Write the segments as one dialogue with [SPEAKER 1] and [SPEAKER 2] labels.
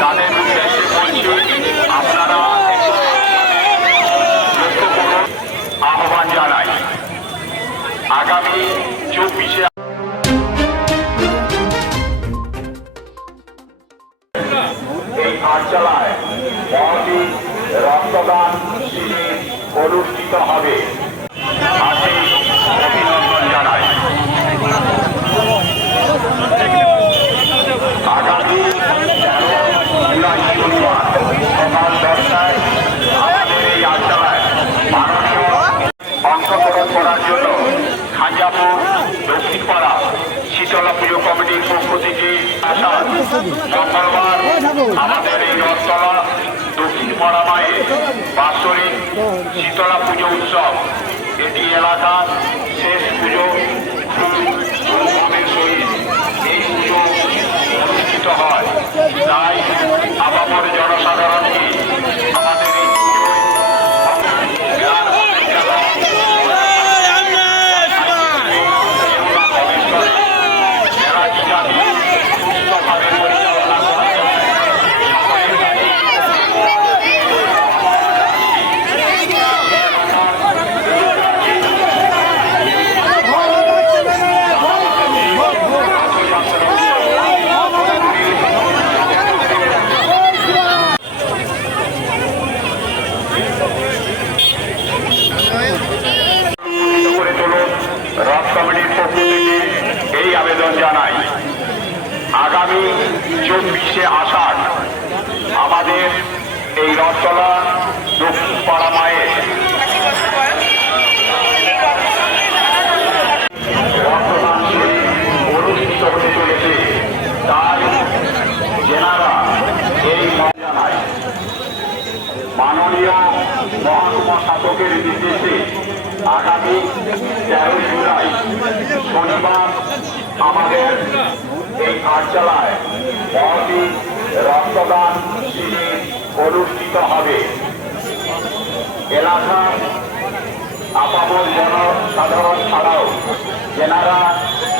[SPEAKER 1] তাদের উদ্দেশ্যে আপনারা আহ্বান জানাই আগামী চব্বিশে এই আটচালায় মহতি রক্তদান শিবির অনুষ্ঠিত হবে হার্দিক অভিনন্দন জানাই আগামী তেরো জুলাই শনিবার সকাল দশটায় আমাদের এই আটচালায় মাননীয় অংশগ্রহণ করার জন্য খাঞ্জাপুর দক্ষিণপাড়া শীতলা পুজো কমিটির পক্ষ থেকে আসা মঙ্গলবার আমাদের এই রথতলা দক্ষিণ মায়ের বাৎসরিক শীতলা পুজো উৎসব। এটি এলাকার শেষ পুজো। আবেদন জানাই। আগামী চব্বিশে আষাঢ় আমাদের এই রথতলা দক্ষিণ পাড়া মায়ের হতে চলেছে। জানায় মাননীয় শাসকের নির্দেশে আগামী তেরোই জুলাই শনিবার আমাদের এই আটচালায় মহতি রক্তদান শিবির অনুষ্ঠিত হবে। এলাকার আপামর জনসাধারণ ছাড়াও যেনারা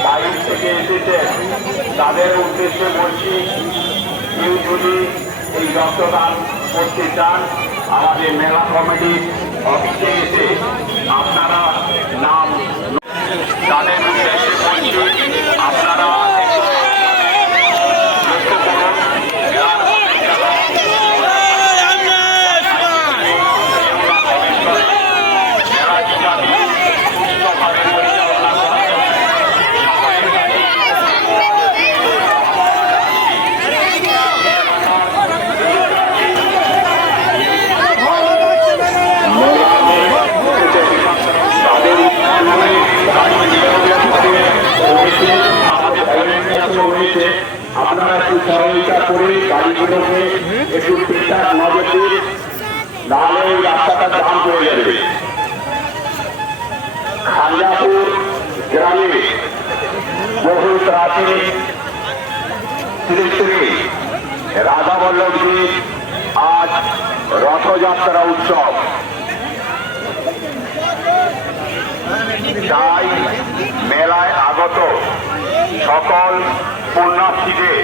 [SPEAKER 1] বাইরে থেকে এসেছেন, তাদের উদ্দেশ্যে বলছি, কেউ যদি এই রক্তদান করতে চান, আমাদের মেলা কমিটির অফিসে এসে আপনারা নাম তাদের উদ্দেশ্যে বলছি আপনারা লক্ষ্য করুন জ্ঞান বিজ্ঞান মেলাটি যাতে সুস্থভাবে পরিচালনা করা যায় সকলের কাছে তাদের
[SPEAKER 2] আপনারা একটু সহযোগিতা করে গাড়িগুলোকে একটু ঠিকঠাক নজর দিন নাহলে এই রাস্তাটা জাম হয়ে যাবে। খাঞ্জাপুর গ্রামে বহু প্রাচীন শ্রী রাধা বল্লভজির আজ রথযাত্রা উৎসব। তাই মেলায় আগত সকল পুণ্যার্থীদের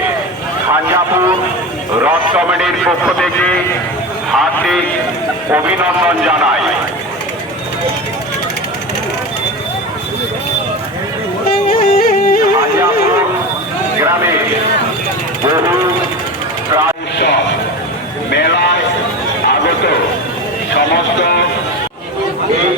[SPEAKER 2] খাঞ্জাপুর রথ কমিটির পক্ষ থেকে হার্দিক অভিনন্দন জানাই। খাঞ্জাপুর গ্রামে বহু প্রায় মেলায় আগত সমস্ত এই